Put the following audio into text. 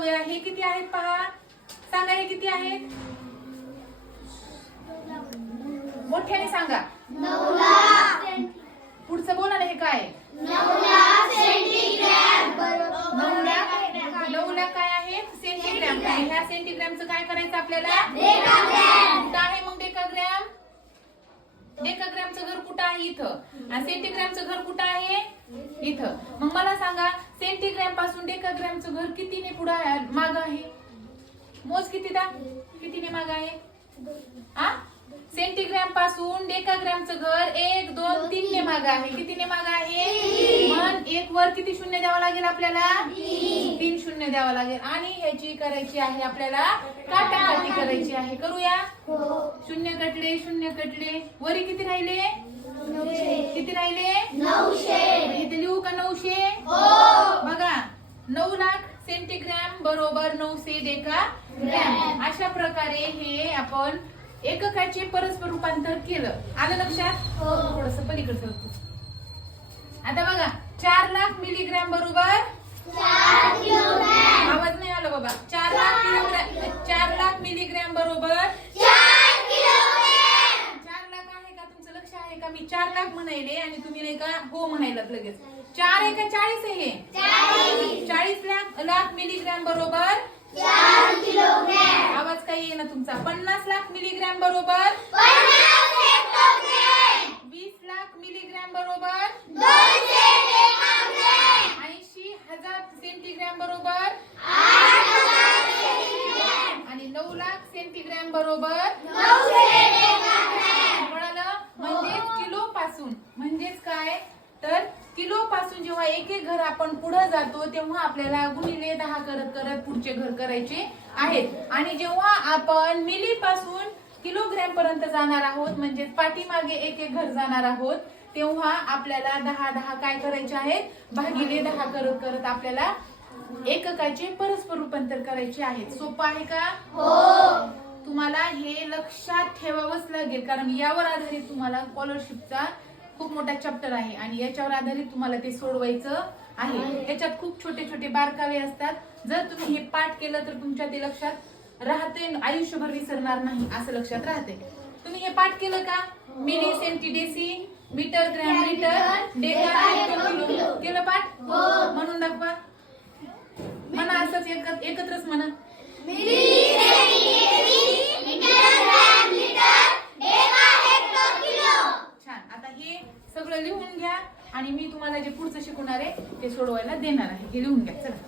लावूया. हे किती आहेत पहा, सांगा हे किती आहेत, मोठ्याने सांगा. 9 लाख. पुढचं बोला ना, हे काय 9 लाख सेंटीग्रॅम. 9 लाख काय आहे, सेंटीग्रॅम. ह्या सेंटीग्रॅमचं काय करायचं आपल्याला, डेकाग्रॅम. कुठं आहे मग डेकाग्रॅम, डेकाग्रॅमचं घर कुठं आहे, इथं. आणि सेंटीग्रॅमचं घर कुठं आहे, इथं. मग मला सांगा सेंटीग्रॅम पासून डेकाग्रॅमचं घर कितीने पुढे माग आहे, मोज कितीदा, कितीने माग आहे. सेंटीग्रॅम पासून डेकाग्रॅमचं घर 1 2 3 ने माग आहे. कितीने माग आहे, मग एक वर किती शून्य द्यावं लागेल आपल्याला, 3 शून्य द्यावं लागेल. आणि ह्याची करायची आहे आपल्याला काटाकाटी करायची आहे. करूया. शून्य कटले, शून्य कटले, वरी किती राहिले, 900. किती राहिले, 900. इथे लिहू का 900. बघा 9 लाख सेंटीग्रॅम बरोबर 900 डेकाग्रॅम. अशा प्रकारे हे आपण एककाचे परस्पर रूपांतर केलं. आलं लक्षात. थोडस पलीकडे सरकू. आता बघा 4 लाख मिलीग्रॅम बरोबर 4 किलोग्रॅम. आवाज नाही आला बाबा. 4 लाख किलोग्रॅम, 4 लाख मिलीग्रॅम बरोबर 4 किलोग्रॅम. 4 लाख आहे का, तुमचं लक्ष आहे का. मी 4 लाख म्हणायले आणि तुम्ही नाही का हो म्हणायलात लगेच. 4 आहे का 40 आहे हे, 40 लाख मिलीग्रॅम बरोबर 4 किलोग्रॅम. आवाज काही येईना तुमचा. 50 लाख मिलीग्रॅम बरोबर 50 हेक्टोग्रॅम. 20 लाख मिलीग्रॅम बरोबर 200 डेकाग्रॅम. 80,000 सेंटीग्रॅम बरोबर 8,000 सेंटीग्रॅम. आणि 9 लाख सेंटीग्रॅम बरोबर 900 डेकाग्रॅम. कळालं. म्हणजेच किलो पासून, म्हणजेच काय तर किलो पासून जेव्हा एक एक घर आपण पुढे जातो तेव्हा आपल्याला गुणिले 10 करत करत पुढचे घर करायचे आहेत. आणि जेव्हा आपण मिली पासून किलोग्रॅम पर्यंत जाणार आहोत, म्हणजे पाठीमागे एक एक घर जाणार आहोत, तेव्हा आपल्याला 10 10 काय करायचे आहेत, भागिले 10 करत करत आपल्याला एककाचे परस्पर रूपांतर करायचे आहेत. सोपं आहे का. तुम्हाला हे लक्षात ठेवावंच लागेल, कारण यावर आधारित तुम्हाला स्कॉलरशिपचा खूप मोठा चॅप्टर आहे आणि याच्यावर आधारित तुम्हाला ते सोडवायचं आहे. याच्यात खूप छोटे छोटे बारकावे असतात. जर तुम्ही हे पाठ केलं तर तुमच्या ते लक्षात राहते, आयुष्यभर विसरणार नाही असं लक्षात राहते. तुम्ही हे पाठ केलं का, milli centi deci metre gram litre deca hecto kilo केलं पाठ. म्हणून दाखवा, म्हणा असंच एकत्रच म्हणा. Milli centigram metre litre deca hecto kilo. छान. आता हे सगळं लिहून घ्या आणि मी तुम्हाला जे पुढचं शिकवणार आहे ते सोडवायला देणार आहे. हे लिहून घ्या. चला.